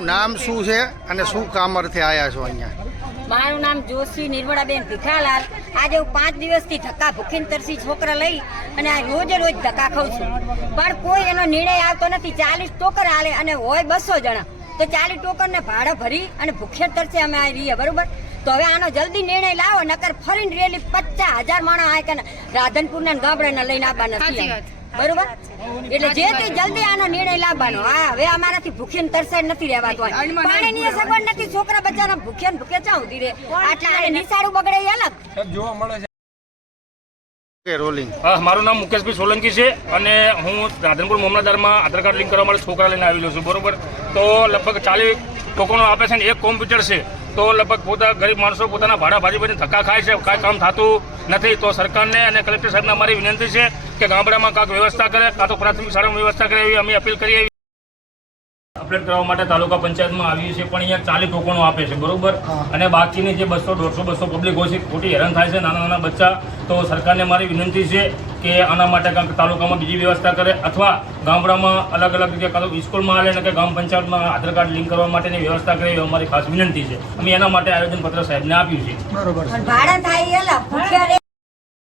નામ શું છે અને શું કામ અર્થે આયા છો અહીંયા? મારું નામ જોશી નિર્મળાબેન ભીખાલાલ. આજે હું 5 દિવસથી ધક્કા ભૂખીને તરસી છોકરા લઈ અને આ રોજે રોજ ધક્કા ખાઉં છું, પણ કોઈ એનો નિર્ણય આવતો નથી. 40 ટોકર હાલે અને હોય 200 જણા, તો 40 ટોકરને ભાડા ભરી અને ભૂખ્યા તરસે અમે આ રહીએ, બરોબર? તો હવે આનો જલ્દી નિર્ણય લાવો, નકર ફરીને રેલી 50,000 માણસ આ કે રાધનપુરના ગામડાને લઈને આવવાના નથી, બરોબર? એટલે જે તે જલ્દી આનો નિર્ણય લાવવાનો. હા, હવે અમારાથી ભૂખ્યા તરસે નથી રહેવાતું. પાણીની સગવડ નથી, છોકરા બચ્ચાના ભૂખ્યા ભૂખ્યા ચા ઉધી રે. આટલા આને નિશાળું બગડે એ અલગ જોવા મળે છે. રોલિંગ. મારું નામ મુકેશભાઈ સોલંકી છે અને હું રાધનપુર મામલતદારમાં આધાર કાર્ડ લિંક કરવા માટે છોકરા લઈને આવેલો છું, બરોબર? તો લગભગ 40 ટોકનો આપે છે ને એક કોમ્પ્યુટર છે, તો લગભગ પોતા ગરીબ માણસો પોતાના ભાડા ભાજી બધી ધક્કા ખાય છે, કાંઈ કામ થતું નથી. તો સરકારને અને કલેક્ટર સાહેબને અમારી વિનંતી છે કે ગામડામાં કાંઈક વ્યવસ્થા કરે, કાં તો પ્રાથમિક શાળામાં વ્યવસ્થા કરે, એવી અમે અપીલ કરીએ. અપડેટ કરવા માટે તાલુકા પંચાયતમાં આવીએ છીએ, પણ અહીંયા 40 ટોકનો આપે છે, બરોબર? અને બાકીની જે 200, 150, 200 પબ્લિક હોય છે, ખોટી હેરાન થાય છે, નાના નાના બચ્ચા. તો સરકારને મારી વિનંતી છે કે આના માટે કાંઈક તાલુકામાં બીજી વ્યવસ્થા કરે, અથવા ગામડામાં અલગ અલગ જગ્યાએ કાં તો સ્કૂલમાં હાલે ને કે ગ્રામ પંચાયતમાં આધાર કાર્ડ લિંક કરવા માટેની વ્યવસ્થા કરે, એવી અમારી ખાસ વિનંતી છે. અમે એના માટે આયોજન પત્ર સાહેબને આપ્યું છે. ભાડા થાય એ અલગ ભૂખ્યા